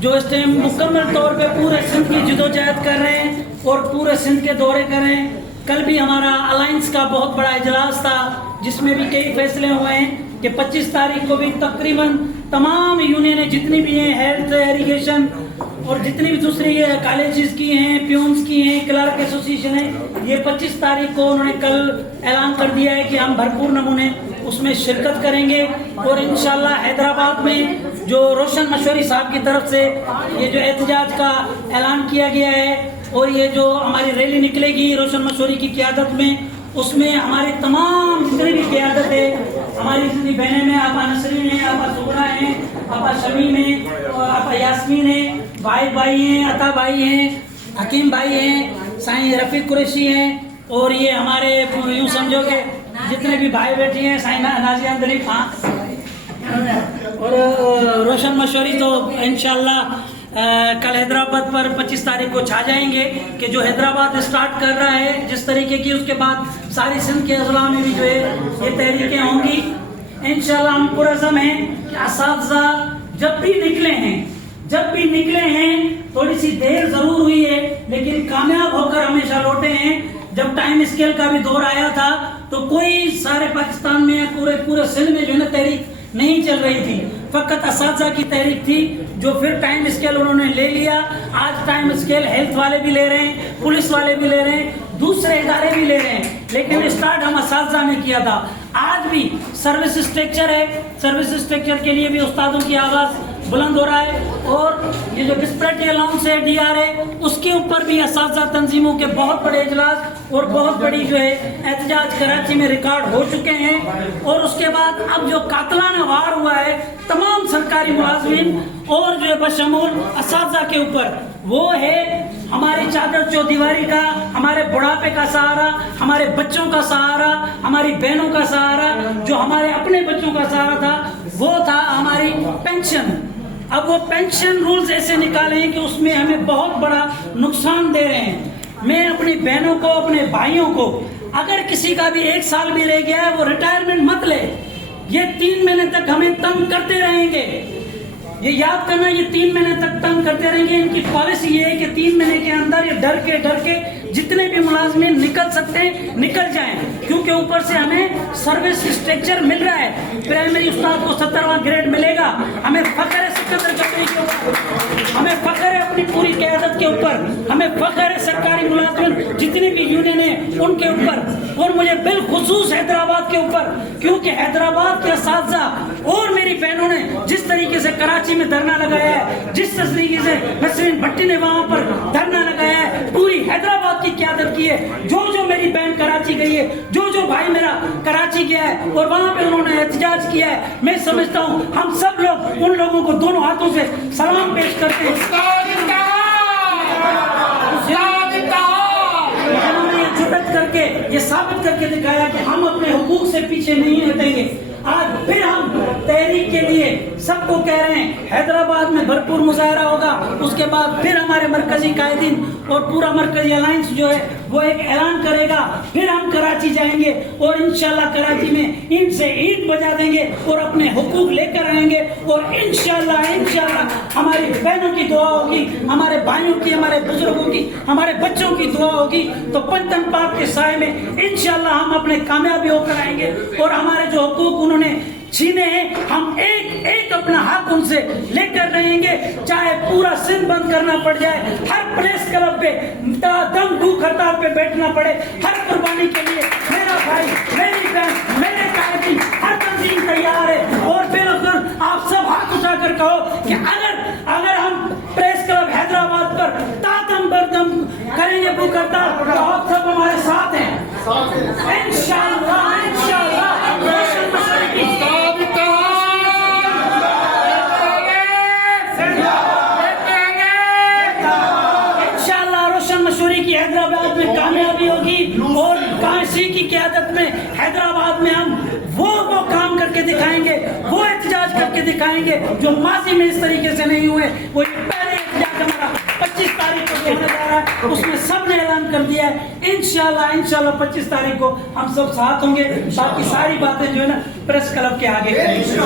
جو اس ٹائم مکمل طور پہ پورے سندھ کی جدوجہد کر رہے ہیں اور پورے سندھ کے دورے کر رہے ہیں. کل بھی ہمارا الائنس کا بہت بڑا اجلاس تھا جس میں بھی کئی فیصلے ہوئے ہیں کہ 25 تاریخ کو بھی تقریباً تمام یونینیں جتنی بھی ہیں، ہیلتھ، ایریگیشن اور جتنی بھی دوسری کالجز کی ہیں، پیونز کی ہیں، کلرک ایسوسیشن ہیں، یہ 25 تاریخ کو انہوں نے کل اعلان کر دیا ہے کہ ہم بھرپور نمونے اس میں شرکت کریں گے. اور انشاءاللہ حیدرآباد میں جو روشن مشوری صاحب کی طرف سے یہ جو احتجاج کا اعلان کیا گیا ہے اور یہ جو ہماری ریلی نکلے گی روشن مشوری کی قیادت میں، اس میں ہماری تمام جتنی بھی قیادت ہے، ہماری جتنی بہنیں ہیں، آپا نسرین ہیں، آپا زہرا ہیں، آپا شمیم ہیں، آپا یاسمین ہیں، بھائی ہیں، عطا بھائی ہیں، حکیم بھائی ہیں، سائیں رفیق قریشی ہیں، اور یہ ہمارے یوں سمجھو کہ جتنے بھی بھائی بیٹھی ہیں، سائیں نازیہ اندری اور روشن مشوری تو انشاءاللہ کل حیدرآباد پر 25 تاریخ کو چھا جائیں گے کہ جو حیدرآباد اسٹارٹ کر رہا ہے جس طریقے کی، اس کے بعد ساری سندھ کے اضلاع میں بھی جو ہے یہ تحریکیں ہوں گی. انشاءاللہ ہم پرعزم ہیں کہ اساتذہ جب بھی نکلے ہیں تھوڑی سی دیر ضرور ہوئی ہے لیکن کامیاب ہو کر ہمیشہ لوٹے ہیں. جب ٹائم اسکیل کا بھی دور آیا تھا تو کوئی سارے پاکستان میں پورے سندھ میں جو ہے نا تحریک نہیں چل رہی تھی، فقط اساتذہ کی تحریک تھی جو پھر ٹائم اسکیل انہوں نے لے لیا. آج ٹائم اسکیل ہیلتھ والے بھی لے رہے ہیں، پولیس والے بھی لے رہے ہیں، دوسرے ادارے بھی لے رہے ہیں، لیکن اسٹارٹ ہم اساتذہ نے کیا تھا. آج بھی سروس اسٹرکچر ہے، سروس اسٹرکچر کے لیے بھی استادوں کی آواز بلند ہو رہا ہے. اور یہ جو ڈسپریٹی الاؤنس ہے DRA ہے، اس کے اوپر بھی اساتذہ تنظیموں کے بہت بڑے اجلاس اور بہت بڑی جو ہے احتجاج کراچی میں ریکارڈ ہو چکے ہیں. اور اس کے بعد اب جو قاتلانہ وار ہوا ہے تمام سرکاری ملازمین اور جو ہے بشمول اساتذہ کے اوپر، وہ ہے ہماری چادر چودیواری کا، ہمارے بڑھاپے کا سہارا، ہمارے بچوں کا سہارا، ہماری بہنوں کا سہارا، جو ہمارے اپنے بچوں کا سہارا تھا وہ تھا ہماری پینشن. اب وہ پینشن رولز ایسے نکالے ہیں کہ اس میں ہمیں بہت بڑا نقصان دے رہے ہیں. میں اپنی بہنوں کو، اپنے بھائیوں کو، اگر کسی کا بھی 1 سال بھی رہ گیا ہے وہ ریٹائرمنٹ مت لے. یہ 3 مہینے تک ہمیں تنگ کرتے رہیں گے، یہ یاد کرنا، یہ 3 مہینے تک تنگ کرتے رہیں گے. ان کی پالیسی یہ ہے کہ 3 مہینے کے اندر یہ ڈر کے جتنے بھی ملازمین نکل سکتے ہیں نکل جائیں، کیونکہ اوپر سے ہمیں سروس اسٹرکچر مل رہا ہے. پرائمری استاد کو 70واں گریڈ ملے گا. ہمیں فخر ہے سکندر چودھری کے اوپر، ہمیں فخر ہے اپنی پوری قیادت کے اوپر، ہمیں فخر ہے سرکاری ملازمین جتنی بھی یونین ہیں ان کے اوپر، اور مجھے بالخصوص حیدرآباد کے اوپر، کیونکہ حیدرآباد کے اساتذہ اور میری بہنوں نے جس طریقے سے کراچی میں دھرنا لگایا ہے، جس طریقے سے نسرین بھٹی نے وہاں پر دھرنا لگایا ہے، پوری حیدرآباد کی قیادت کی ہے. جو میری بہن کراچی گئی ہے، جو بھائی میرا کراچی گیا ہے اور وہاں پہ انہوں نے احتجاج کیا ہے، میں سمجھتا ہوں ہم سب لوگ ان لوگوں کو دونوں ہاتھوں سے سلام پیش کرتے ہیں. انہوں نے جرأت کر کے یہ ثابت کر کے دکھایا کہ ہم اپنے حقوق سے پیچھے نہیں ہٹیں گے. آج پھر ہم تحریک کے لیے سب کو کہہ رہے ہیں حیدرآباد میں بھرپور مظاہرہ ہوگا. اس کے بعد پھر ہمارے مرکزی قائدین اور پورا مرکزی الائنس جو ہے وہ ایک اعلان کرے گا. پھر ہم کراچی جائیں گے اور انشاءاللہ کراچی میں اینٹ سے اینٹ بجا دیں گے اور اپنے حقوق لے کر آئیں گے. اور انشاءاللہ ہماری بہنوں کی دعا ہوگی، ہمارے بھائیوں کی، ہمارے بزرگوں کی، ہمارے بچوں کی دعا ہوگی تو پنجتن پاک کے سائے میں انشاءاللہ ہم اپنے کامیابی ہو کر آئیں گے. اور ہمارے جو حقوق انہوں نے چھینے ہیں ہم ایک اپنا حق ان سے لے کر رہیں گے، چاہے پورا سندھ بند کرنا پڑ جائے، ہر پریس کلب پہ دم بھوک ہڑتال پہ بیٹھنا پڑے. ہر قربانی کے لیے میرا بھائی، میری بہن، میرے قائدین، ہر تنظیم تیار ہے. اور پھر اگر آپ سب ہاتھ اٹھا کر کہو کہ اگر ہم پریس کلب حیدرآباد پر تاتم بردم کریں گے بھوک ہڑتال تو آپ سب ہمارے ساتھ ہیں انشاءاللہ. کی حیدرآباد میں کامیابی ہوگی اور کانسی کی قیادت میں حیدرآباد میں ہم وہ کام کر کے دکھائیں گے، وہ احتجاج کر کے دکھائیں گے جو ماضی میں اس طریقے سے نہیں ہوئے. وہ پہلے احتجاج ہمارا 25 تاریخ کو ہونے جا رہا ہے، اس میں سب نے اعلان کر دیا ہے. انشاءاللہ 25 تاریخ کو ہم سب ساتھ ہوں گے. باقی ساری باتیں جو ہے نا پریس کلب کے آگے کریں گے.